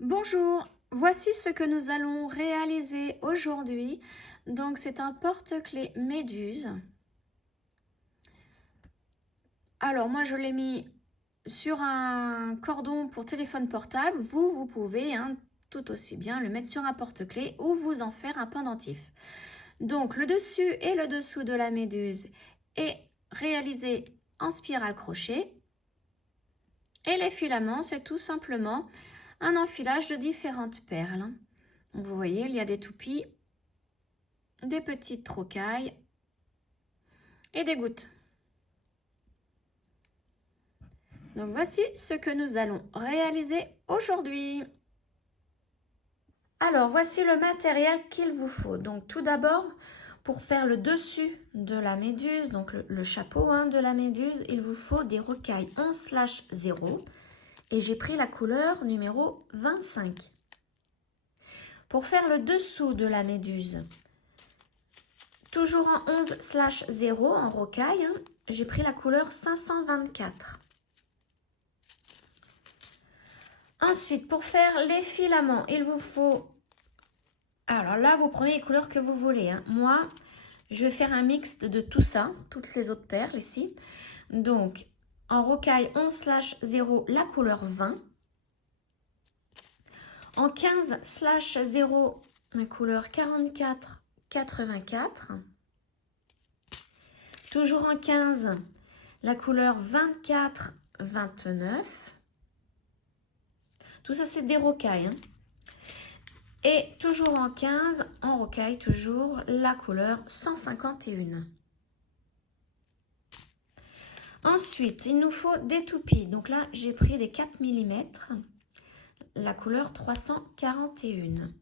Bonjour, voici ce que nous allons réaliser aujourd'hui. Donc c'est un porte-clés méduse. Alors moi je l'ai mis sur un cordon pour téléphone portable. Vous pouvez tout aussi bien le mettre sur un porte-clés ou vous en faire un pendentif. Donc le dessus et le dessous de la méduse est réalisé en spirale crochet. Et les filaments, c'est tout simplement un enfilage de différentes perles. Vous voyez, il y a des toupies, des petites rocailles et des gouttes. Donc voici ce que nous allons réaliser aujourd'hui. Alors voici le matériel qu'il vous faut. Donc tout d'abord, pour faire le dessus de la méduse, donc le chapeau de la méduse, il vous faut des rocailles 11/0 et j'ai pris la couleur numéro 25. Pour faire le dessous de la méduse, toujours en 11/0 en rocaille, j'ai pris la couleur 524. Ensuite, pour faire les filaments, il vous faut... Alors là, vous prenez les couleurs que vous voulez. Moi, je vais faire un mixte de tout ça, toutes les autres perles ici. Donc, en rocaille 11/0, la couleur 20. En 15/0, la couleur 44-84. Toujours en 15, la couleur 24-29. Tout ça, c'est des rocailles. Et toujours en 15, en rocaille, toujours la couleur 151. Ensuite, il nous faut des toupies. Donc là, j'ai pris des 4 mm, la couleur 341.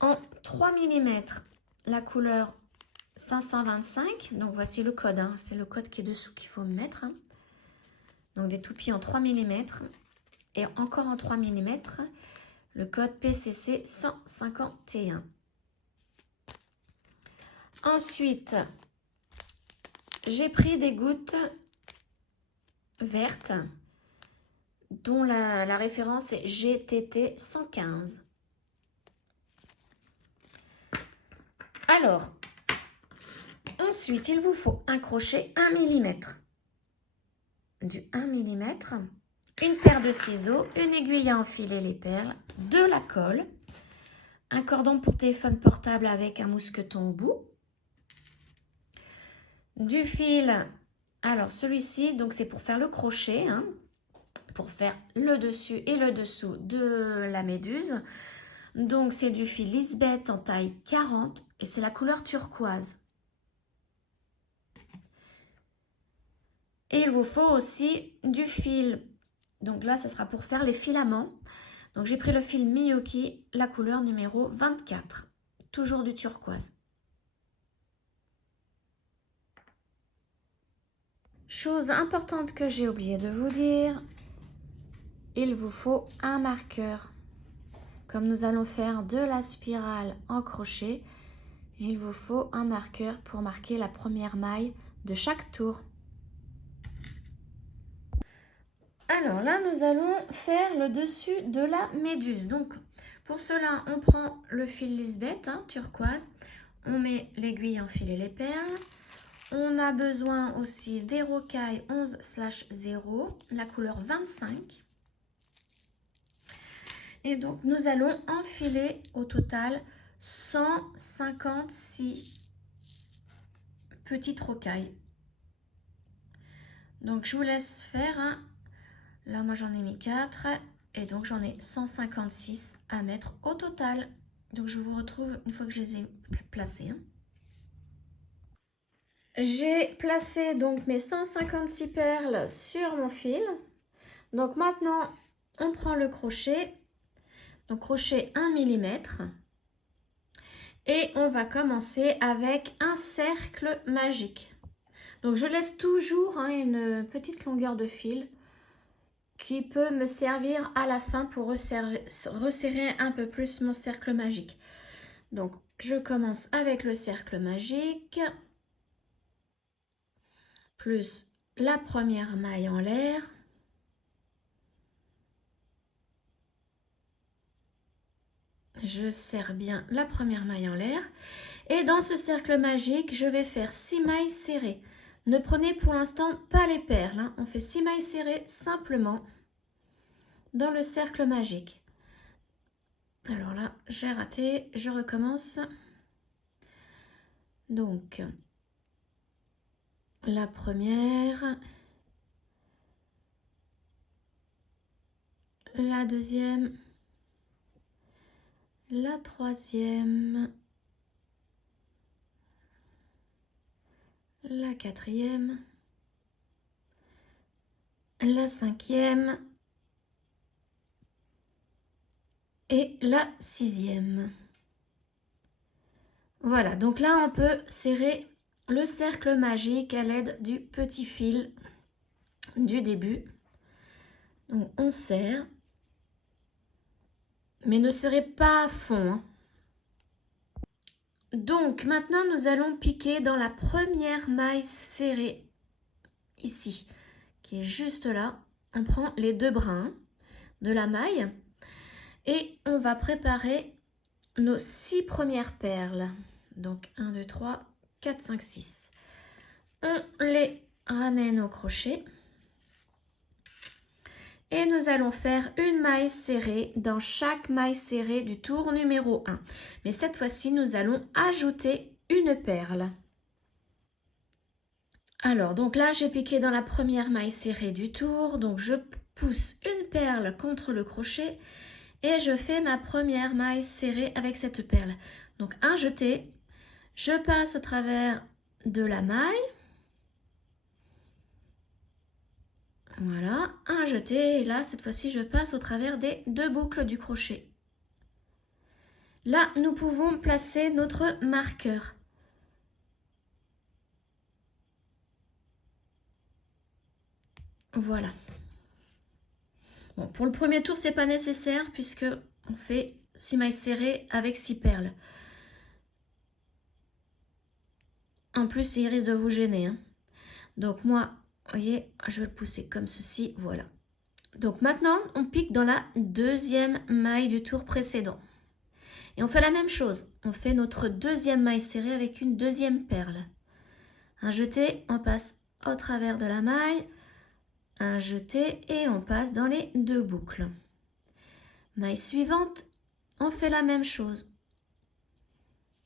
En 3 mm, la couleur 525. Donc voici le code, c'est le code qui est dessous qu'il faut mettre. Donc des toupies en 3 mm. Et encore en 3 mm, le code PCC 151. Ensuite, j'ai pris des gouttes vertes dont la référence est GTT 115. Alors, ensuite, il vous faut un crochet 1 mm. Du 1 mm, une paire de ciseaux, une aiguille à enfiler les perles, de la colle, un cordon pour téléphone portable avec un mousqueton au bout, du fil. Alors celui-ci, donc c'est pour faire le crochet, pour faire le dessus et le dessous de la méduse. Donc c'est du fil Lisbeth en taille 40 et c'est la couleur turquoise. Et il vous faut aussi du fil. Donc là, ce sera pour faire les filaments. Donc j'ai pris le fil Miyuki, la couleur numéro 24. Toujours du turquoise. Chose importante que j'ai oublié de vous dire, il vous faut un marqueur. Comme nous allons faire de la spirale en crochet, il vous faut un marqueur pour marquer la première maille de chaque tour. Alors là, nous allons faire le dessus de la méduse. Donc, pour cela, on prend le fil Lisbeth, turquoise. On met l'aiguille à enfiler les perles. On a besoin aussi des rocailles 11/0, la couleur 25. Et donc, nous allons enfiler au total 156 petites rocailles. Donc, je vous laisse faire. Là, moi, j'en ai mis 4 et donc j'en ai 156 à mettre au total. Donc, je vous retrouve une fois que je les ai placés. J'ai placé donc mes 156 perles sur mon fil. Donc, maintenant, on prend le crochet. Donc, crochet 1 mm. Et on va commencer avec un cercle magique. Donc, je laisse toujours une petite longueur de fil qui peut me servir à la fin pour resserrer un peu plus mon cercle magique. Donc, je commence avec le cercle magique, plus la première maille en l'air, je serre bien la première maille en l'air. Et dans ce cercle magique, je vais faire 6 mailles serrées. Ne prenez pour l'instant pas les perles, hein. On fait 6 mailles serrées simplement dans le cercle magique. Alors là, j'ai raté, je recommence. Donc, la première, la deuxième, la troisième, la quatrième, la cinquième et la sixième. Voilà, donc là on peut serrer le cercle magique à l'aide du petit fil du début. Donc on serre, mais ne serrez pas à fond, hein. Donc maintenant nous allons piquer dans la première maille serrée ici, qui est juste là. On prend les deux brins de la maille et on va préparer nos 6 premières perles. Donc 1, 2, 3, 4, 5, 6. On les ramène au crochet. Et nous allons faire une maille serrée dans chaque maille serrée du tour numéro 1. Mais cette fois-ci, nous allons ajouter une perle. Alors, donc là, j'ai piqué dans la première maille serrée du tour. Donc, je pousse une perle contre le crochet et je fais ma première maille serrée avec cette perle. Donc, un jeté, je passe au travers de la maille. Voilà, un jeté et là, cette fois-ci, je passe au travers des deux boucles du crochet. Là, nous pouvons placer notre marqueur. Voilà. Bon, pour le premier tour, c'est pas nécessaire puisque on fait 6 mailles serrées avec 6 perles. En plus, il risque de vous gêner, hein. Donc moi, vous voyez, je vais le pousser comme ceci, voilà. Donc maintenant, on pique dans la deuxième maille du tour précédent. Et on fait la même chose. On fait notre deuxième maille serrée avec une deuxième perle. Un jeté, on passe au travers de la maille. Un jeté et on passe dans les deux boucles. Maille suivante, on fait la même chose.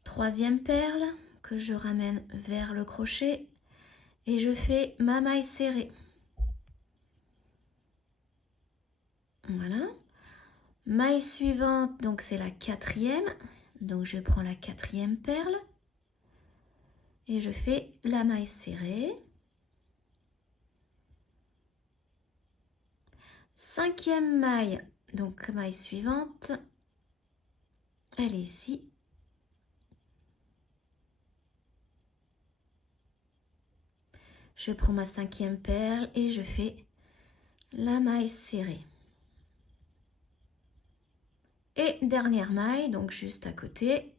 Troisième perle que je ramène vers le crochet et je fais ma maille serrée. Voilà. Maille suivante, donc c'est la quatrième. Donc je prends la quatrième perle et je fais la maille serrée. Cinquième maille, donc maille suivante, elle est ici. Je prends ma cinquième perle et je fais la maille serrée. Et dernière maille, donc juste à côté,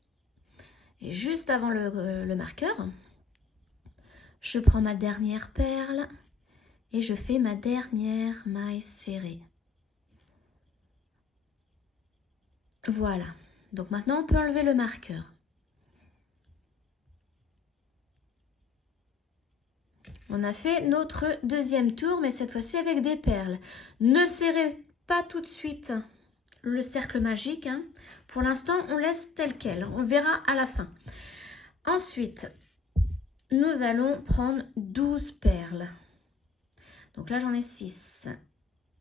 et juste avant le marqueur, je prends ma dernière perle et je fais ma dernière maille serrée. Voilà, donc maintenant on peut enlever le marqueur. On a fait notre deuxième tour, mais cette fois-ci avec des perles. Ne serrez pas tout de suite le cercle magique, hein. Pour l'instant, on laisse tel quel. On verra à la fin. Ensuite, nous allons prendre 12 perles. Donc là, j'en ai 6,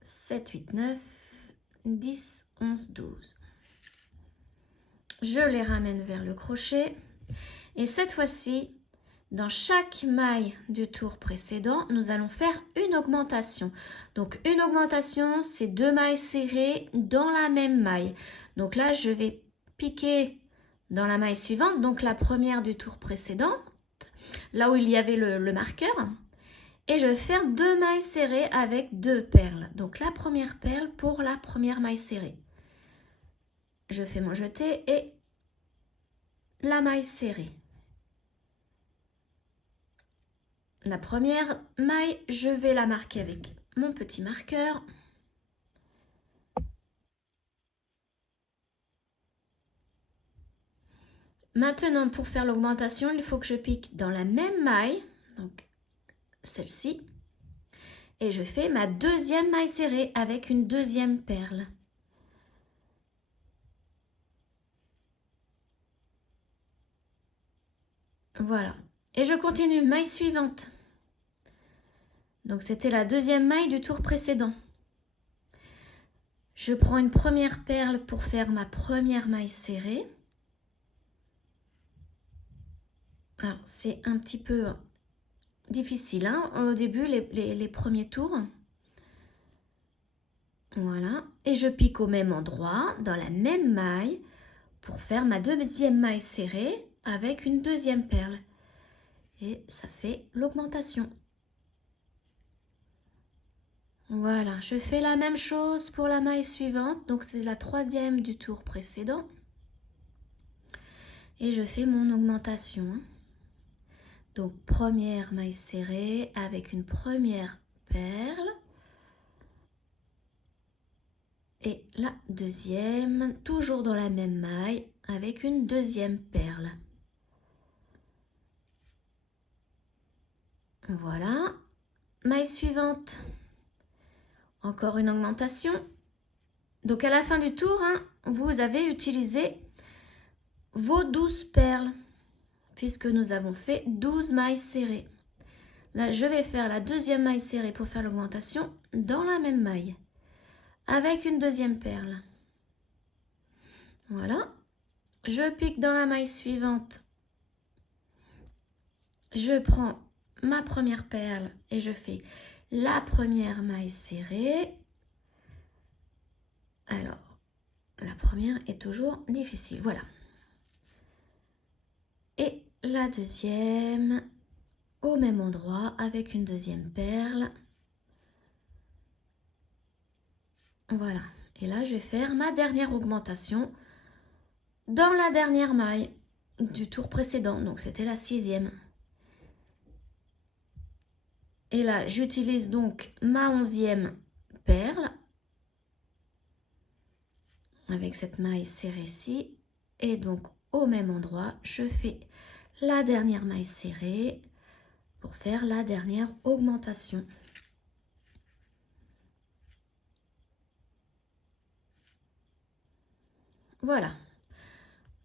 7, 8, 9, 10, 11, 12. Je les ramène vers le crochet. Et cette fois-ci, dans chaque maille du tour précédent, nous allons faire une augmentation. Donc une augmentation, c'est 2 mailles serrées dans la même maille. Donc là, je vais piquer dans la maille suivante, donc la première du tour précédent, là où il y avait le marqueur. Et je vais faire 2 mailles serrées avec 2 perles. Donc la première perle pour la première maille serrée. Je fais mon jeté et la maille serrée. La première maille, je vais la marquer avec mon petit marqueur. Maintenant, pour faire l'augmentation, il faut que je pique dans la même maille, donc celle-ci, et je fais ma deuxième maille serrée avec une deuxième perle. Voilà. Et je continue, maille suivante. Donc c'était la deuxième maille du tour précédent. Je prends une première perle pour faire ma première maille serrée. Alors c'est un petit peu difficile hein, au début, les premiers tours. Voilà. Et je pique au même endroit, dans la même maille, pour faire ma deuxième maille serrée avec une deuxième perle. Et ça fait l'augmentation. Voilà, je fais la même chose pour la maille suivante, donc c'est la troisième du tour précédent. Et je fais mon augmentation. Donc première maille serrée avec une première perle. Et la deuxième, toujours dans la même maille, avec une deuxième perle. Voilà. Maille suivante. Encore une augmentation. Donc à la fin du tour, hein, vous avez utilisé vos 12 perles, puisque nous avons fait 12 mailles serrées. Là, je vais faire la deuxième maille serrée pour faire l'augmentation dans la même maille, avec une deuxième perle. Voilà. Je pique dans la maille suivante. Je prends ma première perle et je fais la première maille serrée. Alors, la première est toujours difficile. Voilà. Et la deuxième au même endroit avec une deuxième perle. Voilà. Et là, je vais faire ma dernière augmentation dans la dernière maille du tour précédent. Donc, c'était la 6e. Et là, j'utilise donc ma 11e perle avec cette maille serrée ici. Et donc, au même endroit, je fais la dernière maille serrée pour faire la dernière augmentation. Voilà.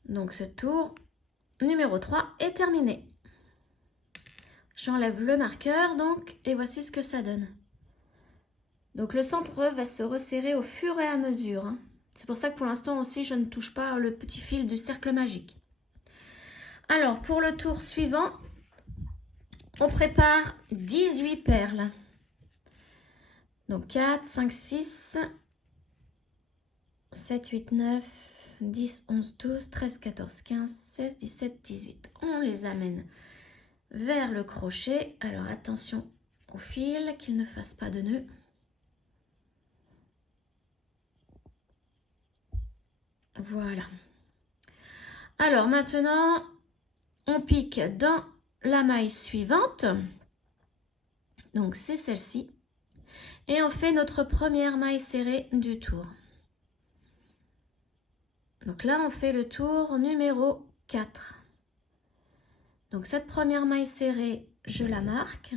Donc, ce tour numéro 3 est terminé. J'enlève le marqueur, donc, et voici ce que ça donne. Donc, le centre va se resserrer au fur et à mesure. Hein. C'est pour ça que pour l'instant aussi, je ne touche pas le petit fil du cercle magique. Alors, pour le tour suivant, on prépare 18 perles. Donc, 4, 5, 6, 7, 8, 9, 10, 11, 12, 13, 14, 15, 16, 17, 18. On les amène vers le crochet. Alors, attention au fil, qu'il ne fasse pas de nœud. Voilà. Alors, maintenant, on pique dans la maille suivante. Donc, c'est celle-ci. Et on fait notre première maille serrée du tour. Donc là, on fait le tour numéro 4. Donc cette première maille serrée, je la marque.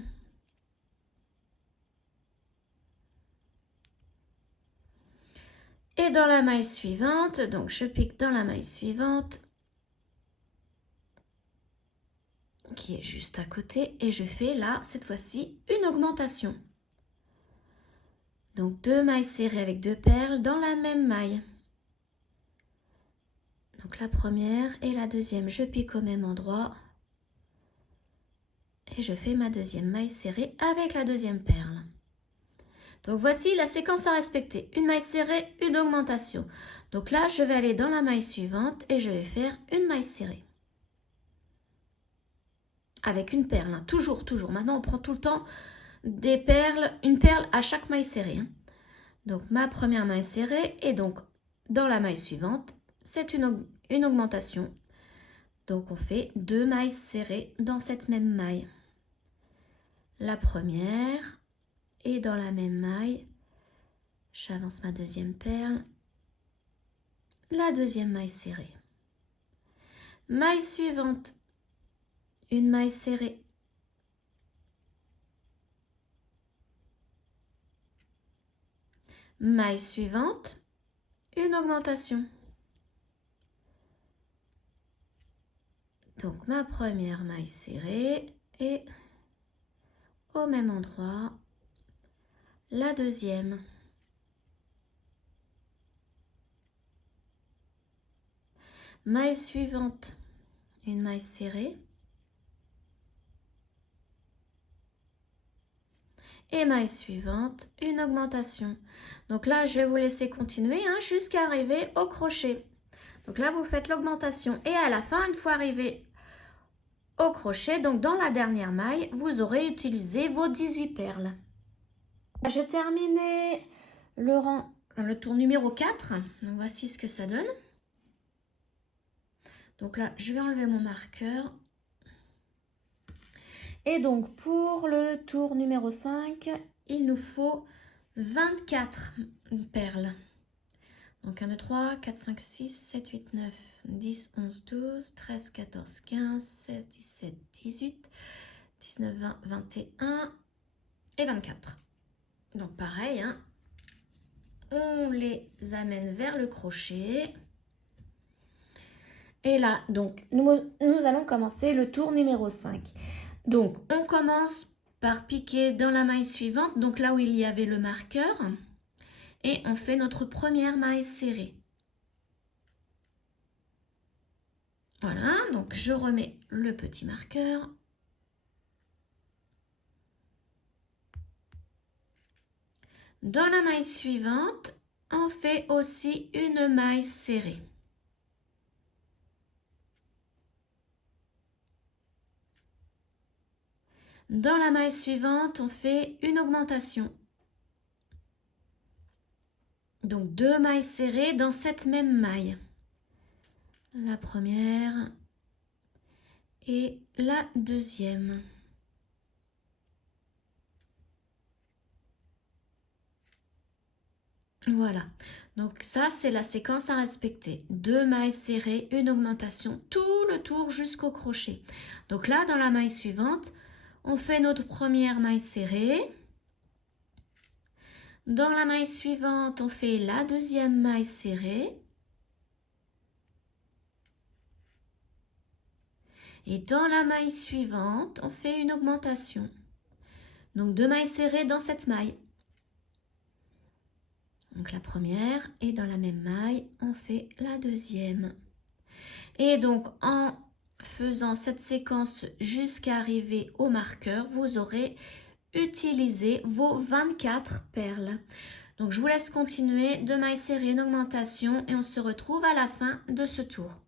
Et dans la maille suivante, donc je pique dans la maille suivante, qui est juste à côté, et je fais là, cette fois-ci, une augmentation. Donc 2 mailles serrées avec 2 perles dans la même maille. Donc la première et la deuxième, je pique au même endroit. Et je fais ma deuxième maille serrée avec la deuxième perle. Donc voici la séquence à respecter. Une maille serrée, une augmentation. Donc là, je vais aller dans la maille suivante et je vais faire une maille serrée. Avec une perle, hein. Toujours. Maintenant, on prend tout le temps des perles, une perle à chaque maille serrée. Hein. Donc ma première maille serrée et donc dans la maille suivante, c'est une augmentation. Donc on fait 2 mailles serrées dans cette même maille. La première et dans la même maille, j'avance ma deuxième perle, la deuxième maille serrée. Maille suivante, une maille serrée. Maille suivante, une augmentation. Donc ma première maille serrée et au même endroit, la deuxième. Maille suivante, une maille serrée. Et maille suivante, une augmentation. Donc là, je vais vous laisser continuer jusqu'à arriver au crochet. Donc là, vous faites l'augmentation et à la fin, une fois arrivé au crochet, donc dans la dernière maille, vous aurez utilisé vos 18 perles. J'ai terminé le tour numéro 4. Donc voici ce que ça donne. Donc là, je vais enlever mon marqueur. Et donc pour le tour numéro 5, il nous faut 24 perles. Donc 1, 2, 3, 4, 5, 6, 7, 8, 9, 10, 11, 12, 13, 14, 15, 16, 17, 18, 19, 20, 21 et 24. Donc pareil, on les amène vers le crochet. Et là, donc, nous allons commencer le tour numéro 5. Donc, on commence par piquer dans la maille suivante, donc là où il y avait le marqueur. Et on fait notre première maille serrée. Voilà, donc je remets le petit marqueur. Dans la maille suivante, on fait aussi une maille serrée. Dans la maille suivante, on fait une augmentation. Donc 2 mailles serrées dans cette même maille. La première et la deuxième. Voilà, donc ça c'est la séquence à respecter. 2 mailles serrées, une augmentation, tout le tour jusqu'au crochet. Donc là, dans la maille suivante, on fait notre première maille serrée. Dans la maille suivante, on fait la deuxième maille serrée. Et dans la maille suivante, on fait une augmentation. Donc 2 mailles serrées dans cette maille. Donc la première et dans la même maille, on fait la deuxième. Et donc en faisant cette séquence jusqu'à arriver au marqueur, vous aurez utilisé vos 24 perles. Donc je vous laisse continuer, 2 mailles serrées, une augmentation et on se retrouve à la fin de ce tour.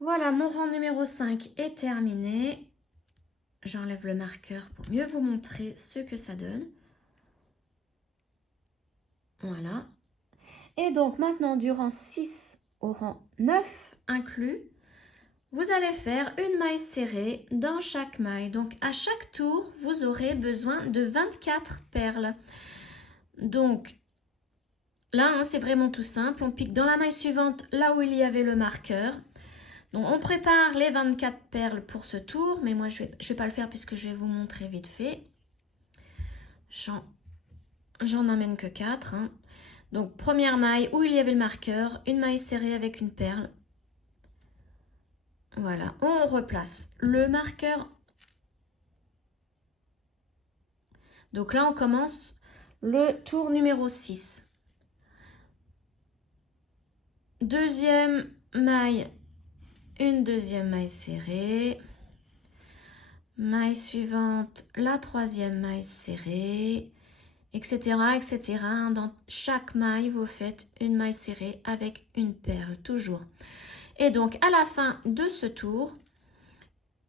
Voilà, mon rang numéro 5 est terminé. J'enlève le marqueur pour mieux vous montrer ce que ça donne. Voilà. Et donc maintenant, du rang 6 au rang 9 inclus, vous allez faire une maille serrée dans chaque maille. Donc à chaque tour, vous aurez besoin de 24 perles. Donc là, c'est vraiment tout simple. On pique dans la maille suivante, là où il y avait le marqueur. Donc on prépare les 24 perles pour ce tour, mais moi je vais pas le faire puisque je vais vous montrer vite fait. J'en emmène que 4. Donc première maille où il y avait le marqueur, une maille serrée avec une perle. Voilà, on replace le marqueur. Donc là on commence le tour numéro 6. Deuxième maille, une deuxième maille serrée. Maille suivante, la troisième maille serrée, etc., etc. Dans chaque maille, vous faites une maille serrée avec une perle, toujours. Et donc, à la fin de ce tour,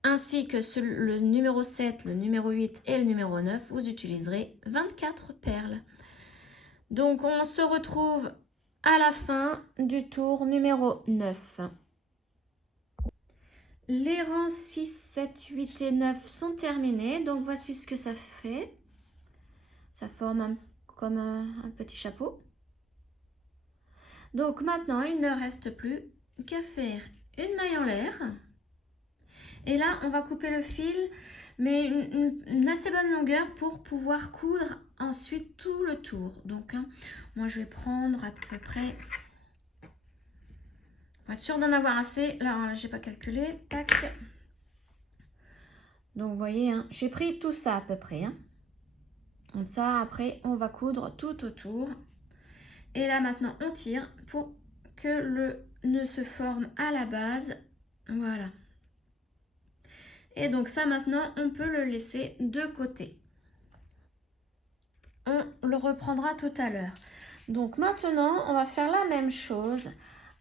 ainsi que le numéro 7, le numéro 8 et le numéro 9, vous utiliserez 24 perles. Donc, on se retrouve à la fin du tour numéro 9. Les rangs 6, 7, 8 et 9 sont terminés. Donc, voici ce que ça fait. Ça forme comme un petit chapeau. Donc, maintenant, il ne reste plus qu'à faire une maille en l'air. Et là, on va couper le fil, mais une assez bonne longueur pour pouvoir coudre ensuite tout le tour. Donc, hein, moi, je vais prendre à peu près, pour être sûr d'en avoir assez. Là, j'ai pas calculé. Tac. Donc, vous voyez, hein, j'ai pris tout ça à peu près. Hein. Comme ça, après, on va coudre tout autour. Et là, maintenant, on tire pour que le nœud se forme à la base. Voilà. Et donc ça, maintenant, on peut le laisser de côté. On le reprendra tout à l'heure. Donc maintenant, on va faire la même chose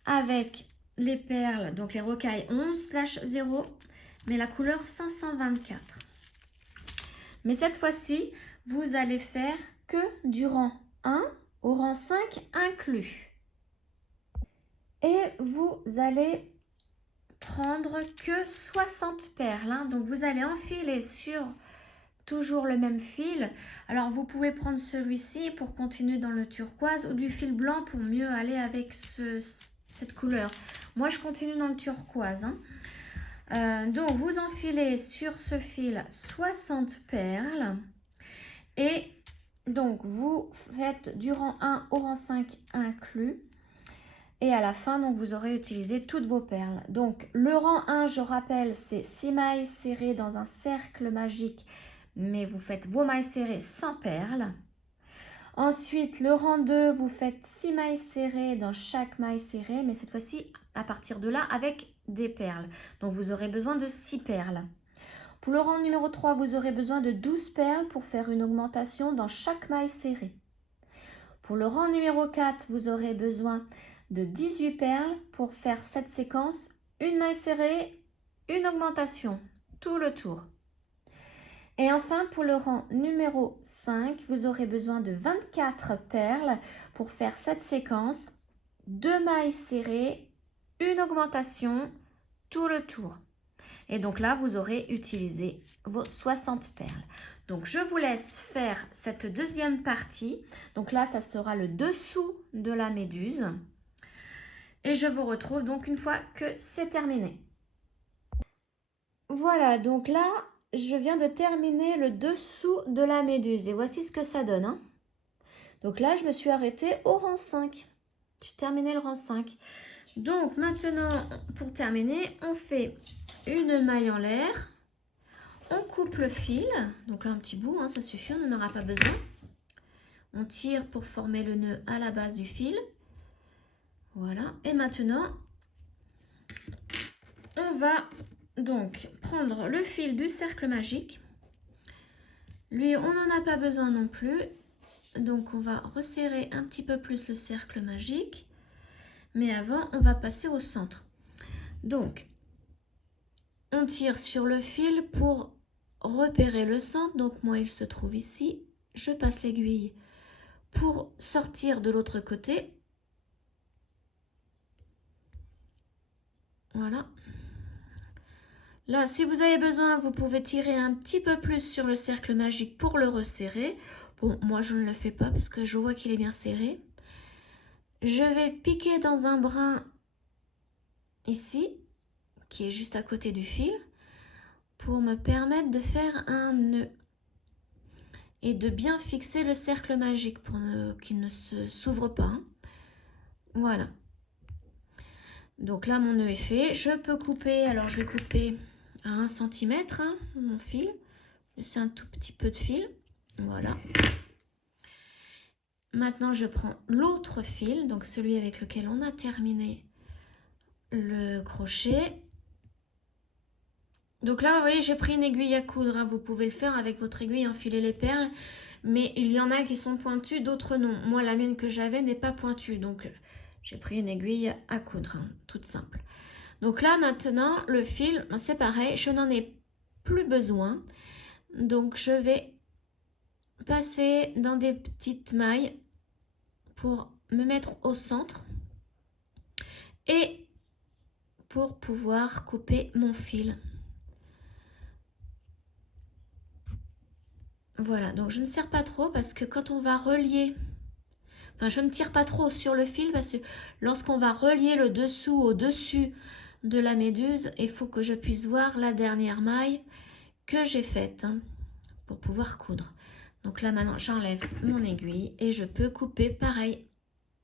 avec les perles, donc les rocailles 11/0, mais la couleur 524. Mais cette fois-ci, vous allez faire que du rang 1 au rang 5 inclus. Et vous allez prendre que 60 perles. Hein. Donc vous allez enfiler sur toujours le même fil. Alors vous pouvez prendre celui-ci pour continuer dans le turquoise ou du fil blanc pour mieux aller avec cette couleur. Moi je continue dans le turquoise. Hein. Donc vous enfilez sur ce fil 60 perles et donc vous faites du rang 1 au rang 5 inclus. Et à la fin, donc, vous aurez utilisé toutes vos perles. Donc, le rang 1, je rappelle, c'est 6 mailles serrées dans un cercle magique, mais vous faites vos mailles serrées sans perles. Ensuite, le rang 2, vous faites 6 mailles serrées dans chaque maille serrée, mais cette fois-ci, à partir de là, avec des perles. Donc, vous aurez besoin de 6 perles. Pour le rang numéro 3, vous aurez besoin de 12 perles pour faire une augmentation dans chaque maille serrée. Pour le rang numéro 4, vous aurez besoin de 18 perles pour faire cette séquence, une maille serrée, une augmentation, tout le tour. Et enfin, pour le rang numéro 5, vous aurez besoin de 24 perles pour faire cette séquence, 2 mailles serrées, une augmentation, tout le tour. Et donc là, vous aurez utilisé vos 60 perles. Donc, je vous laisse faire cette deuxième partie. Donc là, ça sera le dessous de la méduse. Et je vous retrouve donc une fois que c'est terminé. Voilà, donc là, je viens de terminer le dessous de la méduse. Et voici ce que ça donne. Hein. Donc là, je me suis arrêtée au rang 5. J'ai terminé le rang 5. Donc maintenant, pour terminer, on fait une maille en l'air. On coupe le fil. Donc là, un petit bout, hein, ça suffit, on n'en aura pas besoin. On tire pour former le nœud à la base du fil. Voilà, et maintenant, on va donc prendre le fil du cercle magique. Lui, on n'en a pas besoin non plus. Donc, on va resserrer un petit peu plus le cercle magique. Mais avant, on va passer au centre. Donc, on tire sur le fil pour repérer le centre. Donc, moi, il se trouve ici. Je passe l'aiguille pour sortir de l'autre côté. Voilà. Là, si vous avez besoin, vous pouvez tirer un petit peu plus sur le cercle magique pour le resserrer. Bon, moi, je ne le fais pas parce que je vois qu'il est bien serré. Je vais piquer dans un brin ici, qui est juste à côté du fil, pour me permettre de faire un nœud et de bien fixer le cercle magique pour qu'il ne s'ouvre pas. Hein. Voilà. Donc là, mon nœud est fait. Je peux couper, alors je vais couper à 1 cm hein, mon fil. C'est un tout petit peu de fil. Voilà. Maintenant, je prends l'autre fil, donc celui avec lequel on a terminé le crochet. Donc là, vous voyez, j'ai pris une aiguille à coudre. Hein. Vous pouvez le faire avec votre aiguille, enfiler les perles. Mais il y en a qui sont pointues, d'autres non. Moi, la mienne que j'avais n'est pas pointue. Donc, j'ai pris une aiguille à coudre, hein, toute simple. Donc là, maintenant, le fil, c'est pareil. Je n'en ai plus besoin. Donc, je vais passer dans des petites mailles pour me mettre au centre. Et pour pouvoir couper mon fil. Voilà, donc je ne serre pas trop parce que quand on va relier, enfin je ne tire pas trop sur le fil parce que lorsqu'on va relier le dessous au dessus de la méduse. Il faut que je puisse voir la dernière maille que j'ai faite hein, pour pouvoir coudre. Donc là maintenant j'enlève mon aiguille et je peux couper pareil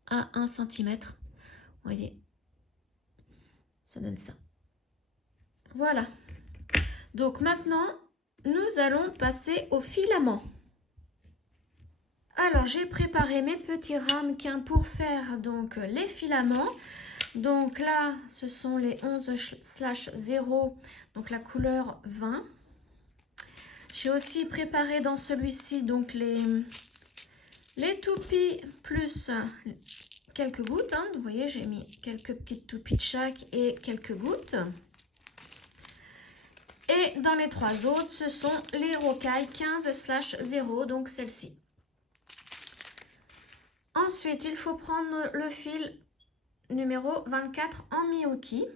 à 1 cm. Vous voyez, ça donne ça. Voilà. Donc maintenant nous allons passer au filament. Alors j'ai préparé mes petits ramequins pour faire donc les filaments. Donc là ce sont les 11/0, donc la couleur 20. J'ai aussi préparé dans celui-ci donc les toupies plus quelques gouttes. Hein. Vous voyez, j'ai mis quelques petites toupies de chaque et quelques gouttes. Et dans les 3 autres, ce sont les rocailles 15/0, donc celle-ci. Ensuite, il faut prendre le fil numéro 24 en Miyuki.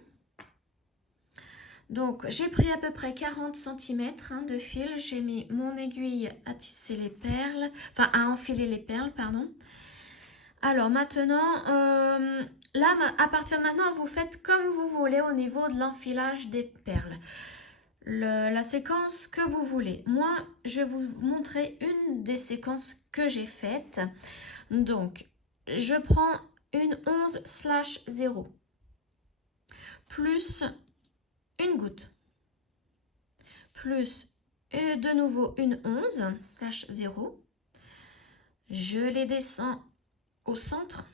Donc, j'ai pris à peu près 40 cm de fil. J'ai mis mon aiguille à tisser les perles, enfin à enfiler les perles, pardon. Alors maintenant, là, à partir de maintenant, vous faites comme vous voulez au niveau de l'enfilage des perles. La séquence que vous voulez. Moi, je vais vous montrer une des séquences que j'ai faites. Donc, je prends une 11/0 plus une goutte plus de nouveau une 11/0. Je les descends au centre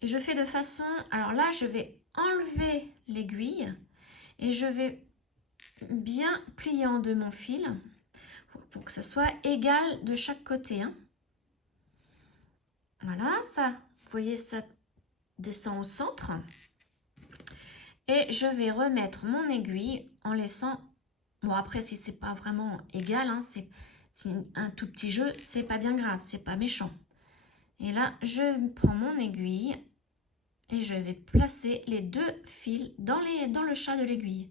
et je fais de façon, alors là je vais enlever l'aiguille et je vais bien plier en deux mon fil pour que ça soit égal de chaque côté hein. Voilà, ça, vous voyez, ça descend au centre. Et je vais remettre mon aiguille en laissant... Bon, après, si c'est pas vraiment égal, hein, c'est un tout petit jeu, c'est pas bien grave, c'est pas méchant. Et là, je prends mon aiguille et je vais placer les 2 fils dans le chat de l'aiguille.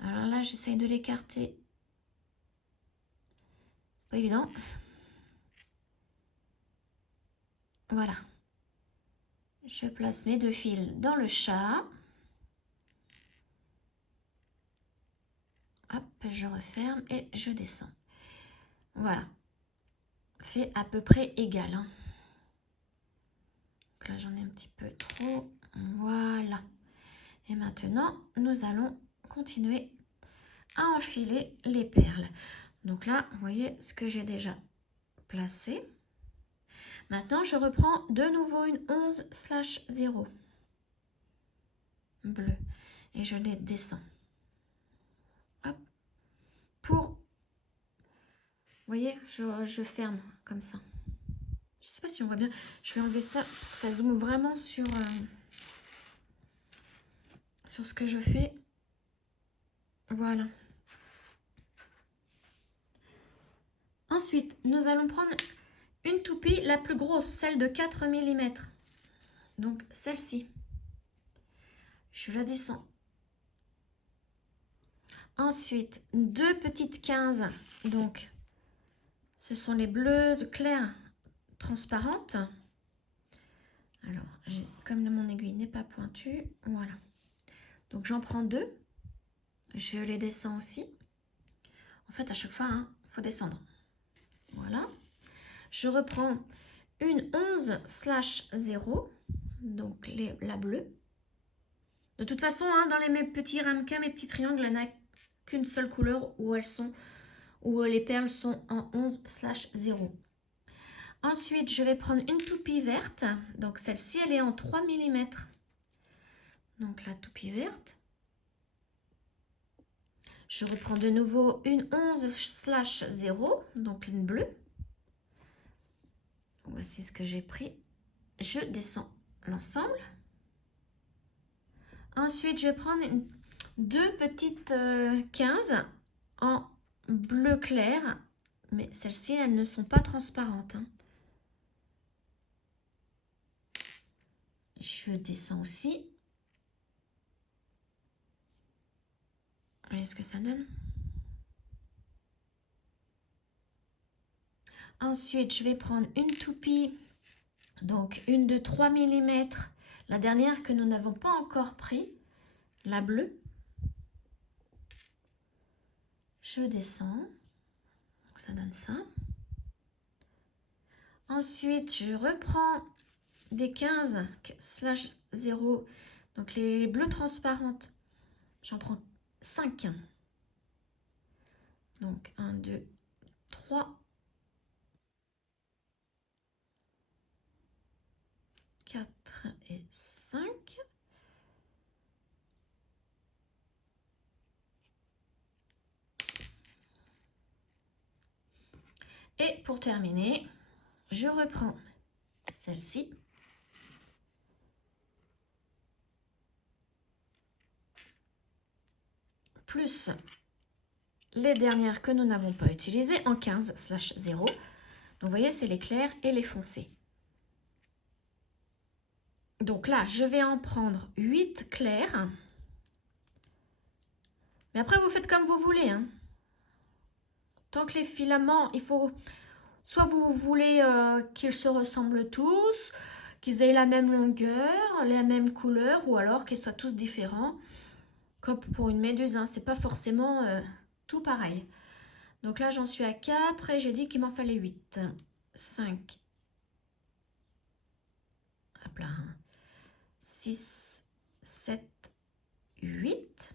Alors là, j'essaye de l'écarter. Pas évident. Voilà. Je place mes 2 fils dans le chat. Hop, je referme et je descends. Voilà. Fait à peu près égal. Hein. Donc là, j'en ai un petit peu trop. Voilà. Et maintenant, nous allons continuer à enfiler les perles. Donc là, vous voyez ce que j'ai déjà placé. Maintenant, je reprends de nouveau une 11/0 bleu et je les descends. Hop. Pour, vous voyez, je ferme comme ça. Je ne sais pas si on voit bien. Je vais enlever ça pour que ça zoome vraiment sur ce que je fais. Voilà. Ensuite, nous allons prendre une toupie la plus grosse, celle de 4 mm. Donc celle-ci. Je la descends. Ensuite, 2 petites 15. Donc, ce sont les bleus clairs transparentes. Alors, comme mon aiguille n'est pas pointue, voilà. Donc, j'en prends 2. Je les descends aussi. En fait, à chaque fois, il faut descendre. Voilà. Je reprends une 11/0, donc la bleue. De toute façon, hein, dans mes petits ramequins, mes petits triangles, il n'y en a qu'une seule couleur où les perles sont en 11/0. Ensuite, je vais prendre une toupie verte. Donc, celle-ci, elle est en 3 mm. Donc, la toupie verte. Je reprends de nouveau une 11/0, donc une bleue. Voici ce que j'ai pris. Je descends l'ensemble. Ensuite, je vais prendre 2 petites 15 en bleu clair. Mais celles-ci, elles ne sont pas transparentes. Hein. Je descends aussi. Vous voyez ce que ça donne? Ensuite, je vais prendre une toupie, donc une de 3 mm, La dernière que nous n'avons pas encore pris, la bleue. Je descends. Donc ça donne ça. Ensuite, je reprends des 15/0, donc les bleus transparentes. J'en prends 5. Donc 1, 2, 3, 4 et 5. Et pour terminer, je reprends celle-ci. Plus les dernières que nous n'avons pas utilisées en 15/0. Donc vous voyez, c'est les clairs et les foncés. Donc là, je vais en prendre 8 clairs. Mais après, vous faites comme vous voulez, hein. Tant que les filaments, il faut... Soit vous voulez qu'ils se ressemblent tous, qu'ils aient la même longueur, la même couleur, ou alors qu'ils soient tous différents. Comme pour une méduse, hein, c'est pas forcément tout pareil. Donc là, j'en suis à 4 et j'ai dit qu'il m'en fallait 8. 5. Hop là. 6, 7, 8.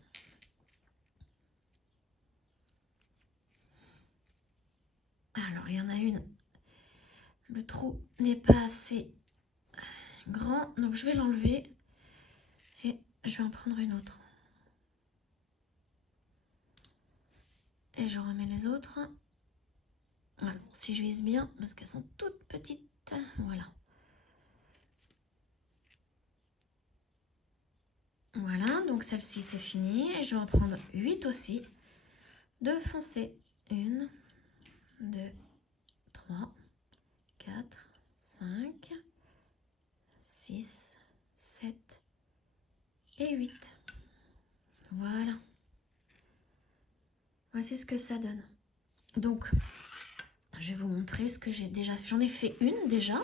Alors, il y en a une. Le trou n'est pas assez grand, donc je vais l'enlever et je vais en prendre une autre. Et je remets les autres. Alors, si je vise bien, parce qu'elles sont toutes petites, voilà. Voilà, donc celle-ci c'est fini. Et je vais en prendre 8 aussi de foncé. 1, 2, 3, 4, 5, 6, 7 et 8. Voilà. Voici ce que ça donne. Donc, je vais vous montrer ce que j'ai déjà fait. J'en ai fait une déjà.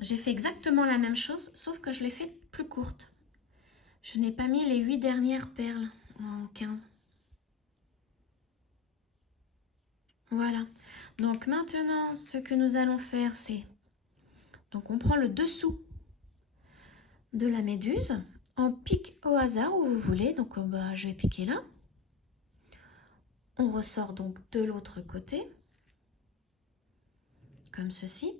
J'ai fait exactement la même chose, sauf que je l'ai fait plus courte. Je n'ai pas mis les 8 dernières perles en 15. Voilà. Donc maintenant, ce que nous allons faire, c'est... Donc on prend le dessous de la méduse. On pique au hasard où vous voulez. Donc je vais piquer là. On ressort donc de l'autre côté. Comme ceci.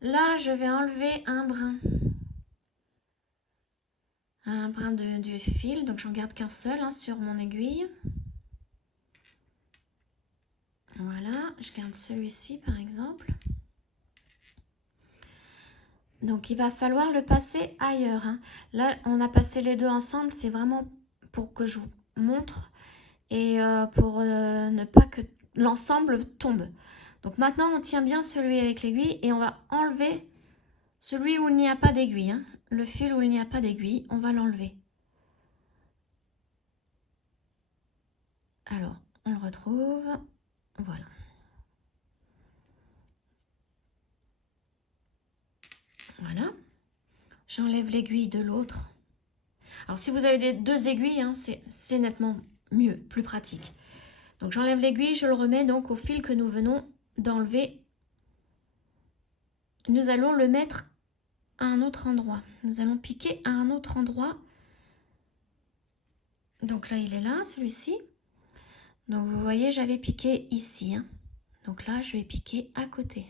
Là, je vais enlever un brin. Un brin du fil. Donc j'en garde qu'un seul hein, sur mon aiguille. Voilà, je garde celui-ci par exemple. Donc il va falloir le passer ailleurs. Hein. Là, on a passé les deux ensemble. C'est vraiment pour que je vous montre et pour ne pas que l'ensemble tombe. Donc maintenant, on tient bien celui avec l'aiguille et on va enlever celui où il n'y a pas d'aiguille. Hein. Le fil où il n'y a pas d'aiguille, on va l'enlever. Alors, on le retrouve. Voilà. Voilà. J'enlève l'aiguille de l'autre. Alors, si vous avez deux aiguilles, hein, c'est nettement mieux, plus pratique. Donc, j'enlève l'aiguille, je le remets donc au fil que nous venons d'enlever. Nous allons le mettre à un autre endroit. Nous allons piquer à un autre endroit. Donc là, il est là, celui-ci. Donc, vous voyez, j'avais piqué ici. Hein. Donc là, je vais piquer à côté.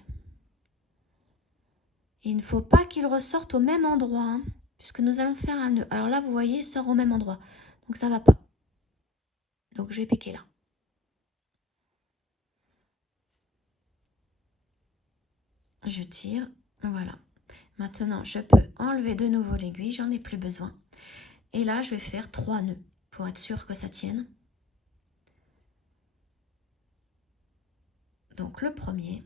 Et il ne faut pas qu'il ressorte au même endroit, hein, puisque nous allons faire un nœud. Alors là, vous voyez, il sort au même endroit. Donc ça ne va pas. Donc je vais piquer là. Je tire, voilà. Maintenant, je peux enlever de nouveau l'aiguille, j'en ai plus besoin. Et là, je vais faire 3 nœuds pour être sûr que ça tienne. Donc le premier.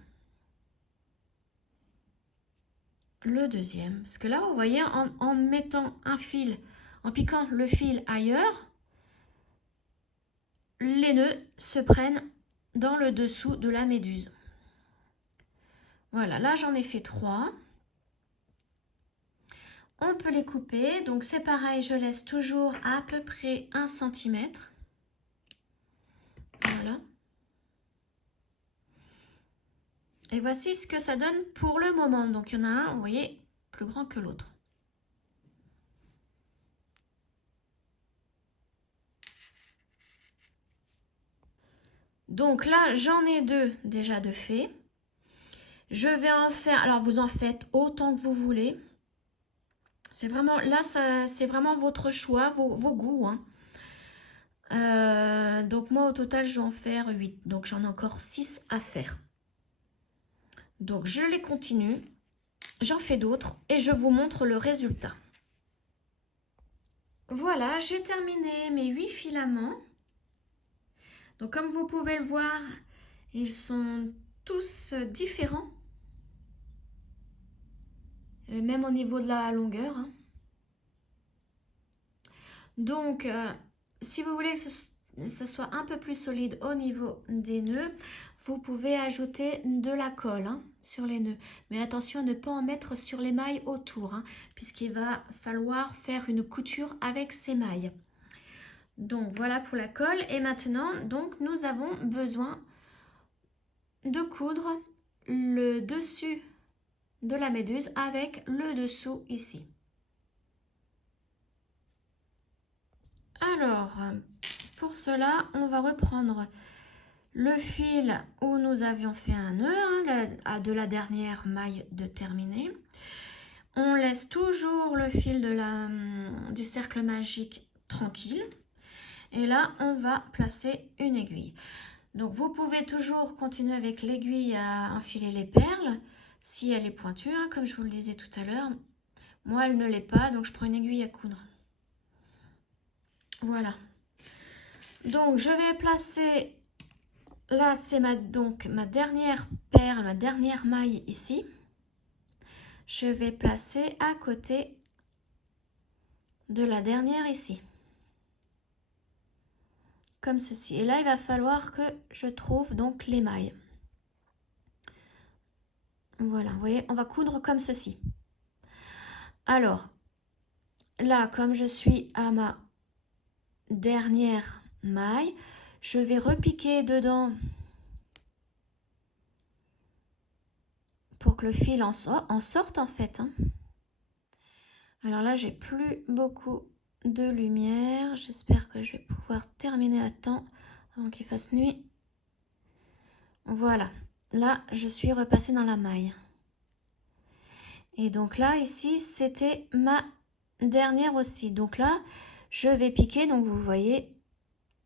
Le deuxième. Parce que là, vous voyez, en mettant un fil, en piquant le fil ailleurs, les nœuds se prennent dans le dessous de la méduse. Voilà, là j'en ai fait 3. on peut les couper. Donc c'est pareil, je laisse toujours à peu près 1 cm. Voilà. Et voici ce que ça donne pour le moment. Donc il y en a un, vous voyez, plus grand que l'autre. Donc là, j'en ai 2 déjà de faits. Je vais en faire, alors vous en faites autant que vous voulez. C'est vraiment, là, c'est vraiment votre choix, vos goûts. Hein. Donc moi, au total, je vais en faire 8. Donc j'en ai encore 6 à faire. Donc je les continue. J'en fais d'autres et je vous montre le résultat. Voilà, j'ai terminé mes 8 filaments. Donc comme vous pouvez le voir, ils sont tous différents. Même au niveau de la longueur. Hein. Donc, si vous voulez que ce soit un peu plus solide au niveau des nœuds, vous pouvez ajouter de la colle hein, sur les nœuds. Mais attention à ne pas en mettre sur les mailles autour, hein, puisqu'il va falloir faire une couture avec ces mailles. Donc, voilà pour la colle. Et maintenant, donc, nous avons besoin de coudre le dessus de la méduse avec le dessous ici. Alors, pour cela, on va reprendre le fil où nous avions fait un nœud, hein, de la dernière maille de terminer. On laisse toujours le fil du cercle magique tranquille. Et là, on va placer une aiguille. Donc, vous pouvez toujours continuer avec l'aiguille à enfiler les perles si elle est pointue, hein, comme je vous le disais tout à l'heure. Moi, elle ne l'est pas, donc je prends une aiguille à coudre. Voilà. Donc, je vais placer, là, c'est ma dernière perle, ma dernière maille ici. Je vais placer à côté de la dernière ici. Comme ceci. Et là, il va falloir que je trouve donc les mailles. Voilà, vous voyez, on va coudre comme ceci. Alors, là, comme je suis à ma dernière maille, je vais repiquer dedans pour que le fil en sorte en fait. Hein. Alors là, j'ai plus beaucoup de lumière. J'espère que je vais pouvoir terminer à temps avant qu'il fasse nuit. Voilà. Là, je suis repassée dans la maille. Et donc là, ici, c'était ma dernière aussi. Donc là, je vais piquer. Donc vous voyez,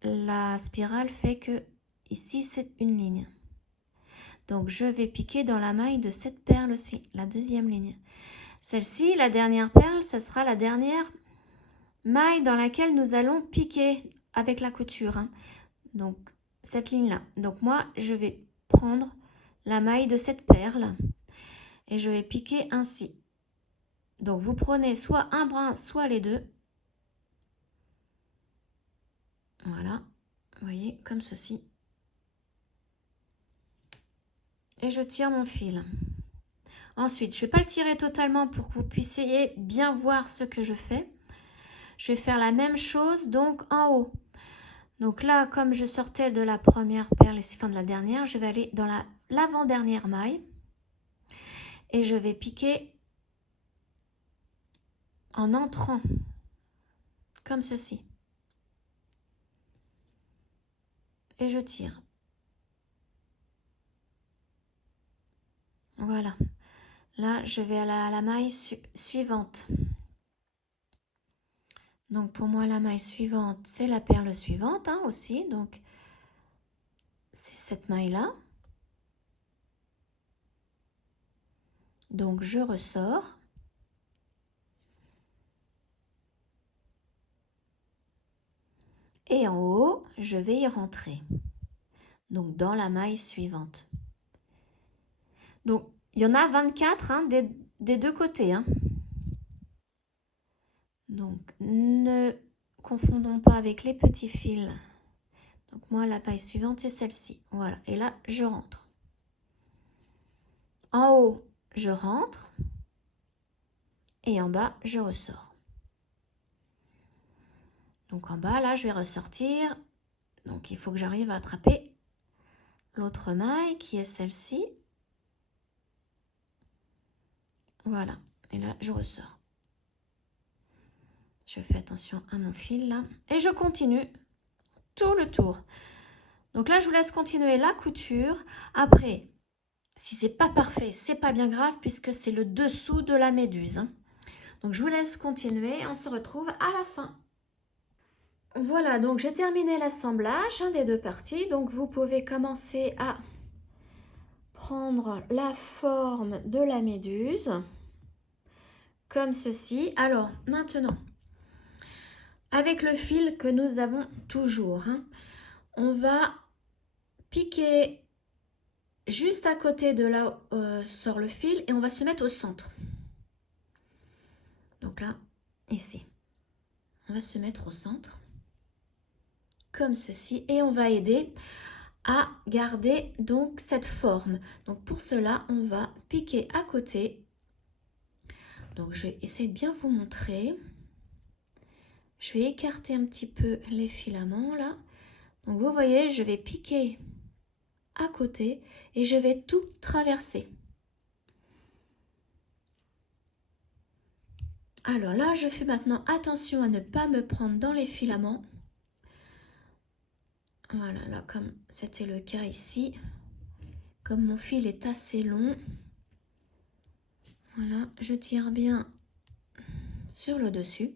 la spirale fait que ici, c'est une ligne. Donc je vais piquer dans la maille de cette perle-ci, la deuxième ligne. Celle-ci, la dernière perle, ce sera la dernière maille dans laquelle nous allons piquer avec la couture. Hein. Donc cette ligne-là. Donc moi, je vais prendre la maille de cette perle et je vais piquer ainsi. Donc vous prenez soit un brin, soit les deux. Voilà, vous voyez, comme ceci. Et je tire mon fil. Ensuite, je ne vais pas le tirer totalement pour que vous puissiez bien voir ce que je fais. Je vais faire la même chose donc en haut. Donc là, comme je sortais de la première perle, enfin de la dernière, je vais aller dans l'avant-dernière maille. Et je vais piquer en entrant, comme ceci. Et je tire. Voilà. Là, je vais à la maille suivante. Donc, pour moi, la maille suivante, c'est la perle suivante hein, aussi. Donc, c'est cette maille-là. Donc, je ressors. Et en haut, je vais y rentrer. Donc, dans la maille suivante. Donc, il y en a 24 hein, des deux côtés. Hein. Donc, ne confondons pas avec les petits fils. Donc, moi, la maille suivante, c'est celle-ci. Voilà. Et là, je rentre. En haut, je rentre. et en bas, je ressors. Donc en bas, là, je vais ressortir. Donc il faut que j'arrive à attraper l'autre maille qui est celle-ci. Voilà, et là, je ressors. Je fais attention à mon fil là. Et je continue tout le tour. Donc là, je vous laisse continuer la couture. Après, si c'est pas parfait, c'est pas bien grave puisque c'est le dessous de la méduse. Donc je vous laisse continuer. On se retrouve à la fin. Voilà, donc j'ai terminé l'assemblage des deux parties. Donc vous pouvez commencer à prendre la forme de la méduse comme ceci. Alors maintenant, avec le fil que nous avons toujours, on va piquer juste à côté de là où sort le fil et on va se mettre au centre. Donc là, ici, on va se mettre au centre comme ceci et on va aider à garder donc cette forme. Donc pour cela, on va piquer à côté. Donc je vais essayer de bien vous montrer. Je vais écarter un petit peu les filaments là. Donc vous voyez, je vais piquer à côté et je vais tout traverser. Alors là, je fais maintenant attention à ne pas me prendre dans les filaments. Voilà, là comme c'était le cas ici, comme mon fil est assez long, voilà, je tire bien sur le dessus.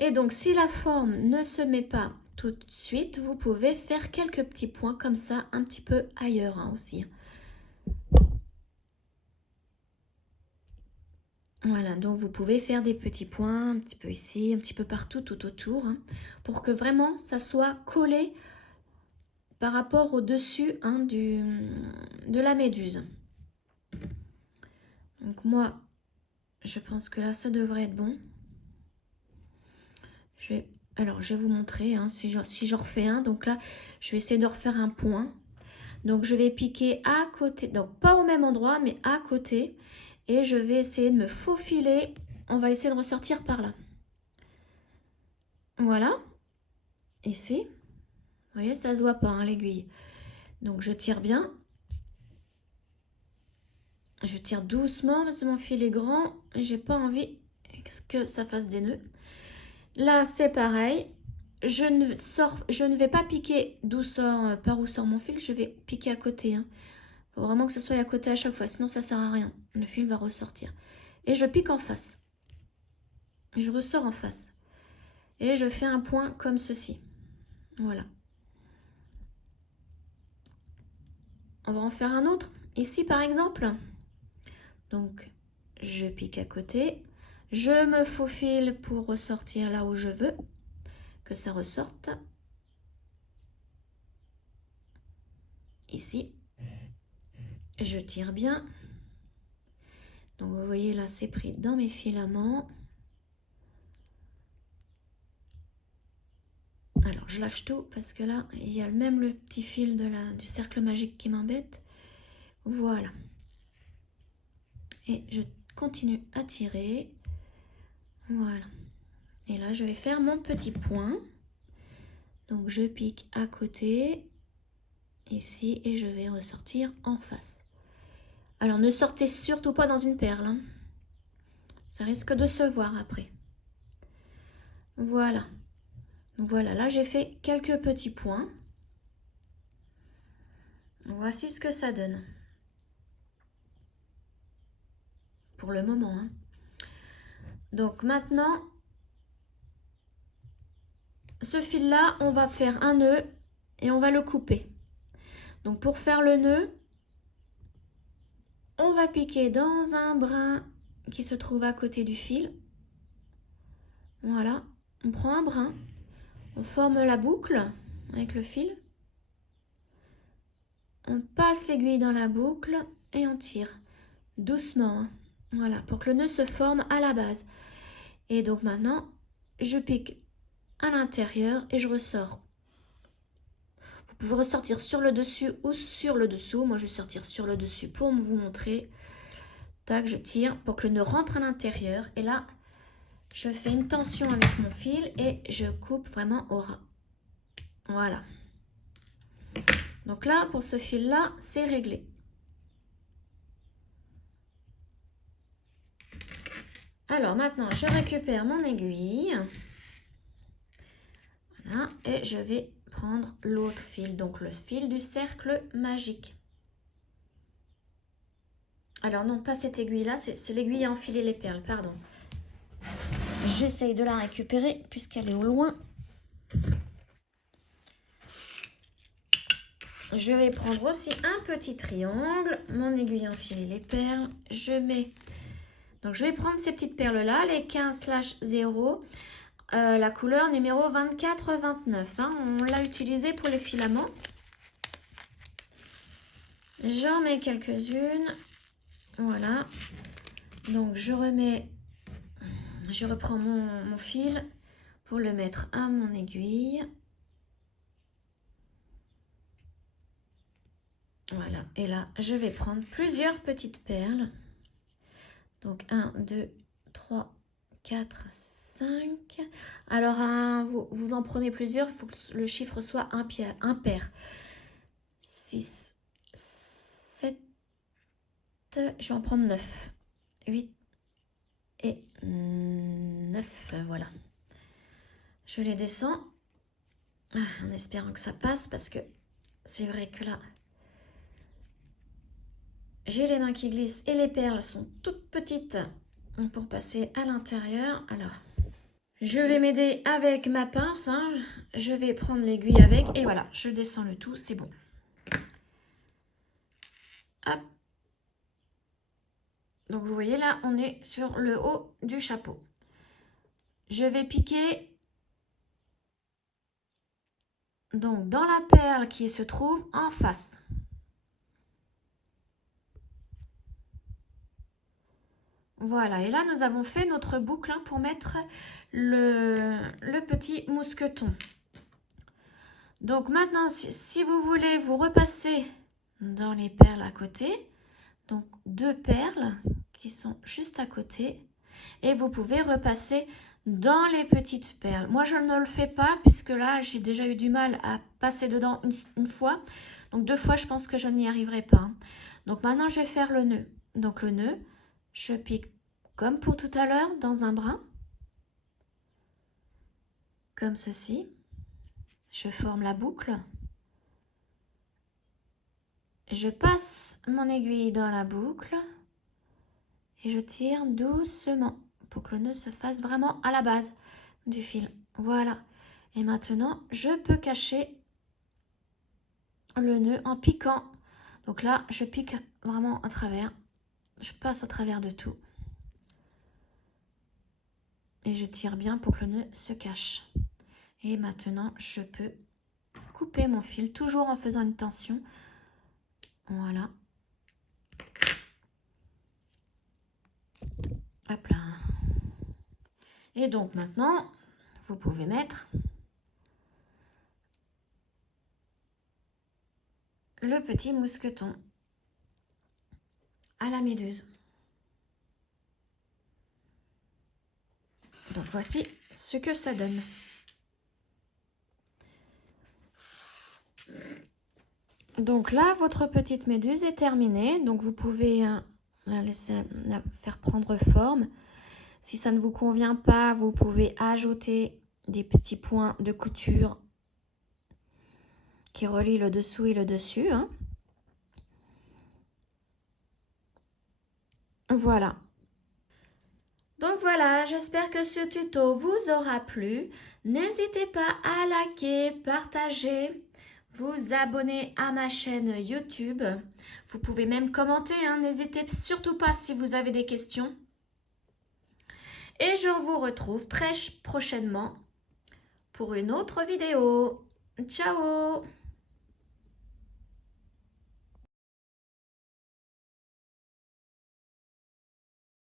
Et donc si la forme ne se met pas tout de suite, vous pouvez faire quelques petits points comme ça, un petit peu ailleurs aussi. Voilà, donc vous pouvez faire des petits points, un petit peu ici, un petit peu partout, tout autour, pour que vraiment ça soit collé par rapport au dessus de la méduse. Donc moi, je pense que là, ça devrait être bon. Alors, je vais vous montrer si j'en refais un. Donc là, je vais essayer de refaire un point. Donc, je vais piquer à côté, donc pas au même endroit, mais à côté. Et je vais essayer de me faufiler. On va essayer de ressortir par là. Voilà. Ici. Vous voyez, ça se voit pas, l'aiguille. Donc, je tire bien. Je tire doucement parce que mon fil est grand. J'ai pas envie que ça fasse des nœuds. Là, c'est pareil. Je ne vais pas piquer par où sort mon fil. Je vais piquer à côté. Il faut vraiment que ce soit à côté à chaque fois. Sinon, ça ne sert à rien. Le fil va ressortir. Et je pique en face. Et je ressors en face. Et je fais un point comme ceci. Voilà. On va en faire un autre. Ici, par exemple. Donc, je pique à côté. Je me faufile pour ressortir là où je veux que ça ressorte. Ici. Je tire bien. Donc, vous voyez, là, c'est pris dans mes filaments. Alors, je lâche tout parce que là, il y a même le petit fil du cercle magique qui m'embête. Voilà. Et je continue à tirer. Voilà. Et là, je vais faire mon petit point. Donc, je pique à côté, ici, et je vais ressortir en face. Alors, ne sortez surtout pas dans une perle. Ça risque de se voir après. Voilà. Voilà, là, j'ai fait quelques petits points. Voici ce que ça donne. Pour le moment. Donc, maintenant, ce fil-là, on va faire un nœud et on va le couper. Donc, pour faire le nœud, on va piquer dans un brin qui se trouve à côté du fil. Voilà, on prend un brin, on forme la boucle avec le fil. On passe l'aiguille dans la boucle et on tire doucement. Voilà, pour que le nœud se forme à la base. Et donc maintenant, je pique à l'intérieur et je ressors. Vous pouvez ressortir sur le dessus ou sur le dessous. Moi, je vais sortir sur le dessus pour vous montrer. Tac, je tire pour que le nœud rentre à l'intérieur. Et là, je fais une tension avec mon fil et je coupe vraiment au ras. Voilà. Donc là, pour ce fil-là, c'est réglé. Alors maintenant, je récupère mon aiguille. Voilà, et je vais prendre l'autre fil, donc le fil du cercle magique. Alors non, pas cette aiguille-là, c'est l'aiguille à enfiler les perles, pardon. J'essaye de la récupérer puisqu'elle est au loin. Je vais prendre aussi un petit triangle, mon aiguille à enfiler les perles. Donc je vais prendre ces petites perles-là, les 15/0. La couleur numéro 24-29. Hein, on l'a utilisé pour les filaments. J'en mets quelques-unes. Voilà. Donc je reprends mon fil pour le mettre à mon aiguille. Voilà. Et là, je vais prendre plusieurs petites perles. Donc 1, 2, 3, 4, 5. Alors, vous en prenez plusieurs. Il faut que le chiffre soit impair. 6, 7. Je vais en prendre 9. 8 et 9. Voilà. Je les descends. En espérant que ça passe parce que c'est vrai que là, j'ai les mains qui glissent et les perles sont toutes petites pour passer à l'intérieur. Alors, je vais m'aider avec ma pince. Hein. Je vais prendre l'aiguille avec et voilà, je descends le tout, c'est bon. Hop. Donc, vous voyez là, on est sur le haut du chapeau. Je vais piquer donc dans la perle qui se trouve en face. Voilà, et là, nous avons fait notre boucle hein, pour mettre le petit mousqueton. Donc maintenant, si vous voulez vous repasser dans les perles à côté, donc 2 perles qui sont juste à côté, et vous pouvez repasser dans les petites perles. Moi, je ne le fais pas puisque là, j'ai déjà eu du mal à passer dedans une fois. Donc 2 fois, je pense que je n'y arriverai pas. Donc maintenant, je vais faire le nœud. Donc le nœud, je pique comme pour tout à l'heure dans un brin, comme ceci. Je forme la boucle. Je passe mon aiguille dans la boucle et je tire doucement pour que le nœud se fasse vraiment à la base du fil. Voilà. Et maintenant, je peux cacher le nœud en piquant. Donc là, je pique vraiment à travers. Je passe au travers de tout. Et je tire bien pour que le nœud se cache. Et maintenant, je peux couper mon fil, toujours en faisant une tension. Voilà. Hop là. Et donc maintenant, vous pouvez mettre le petit mousqueton à la méduse. Donc voici ce que ça donne. Donc là, votre petite méduse est terminée. Donc vous pouvez la faire prendre forme. Si ça ne vous convient pas, vous pouvez ajouter des petits points de couture qui relient le dessous et le dessus. Hein. Voilà. Donc voilà, j'espère que ce tuto vous aura plu. N'hésitez pas à liker, partager, vous abonner à ma chaîne YouTube. Vous pouvez même commenter, hein. N'hésitez surtout pas si vous avez des questions. Et je vous retrouve très prochainement pour une autre vidéo. Ciao!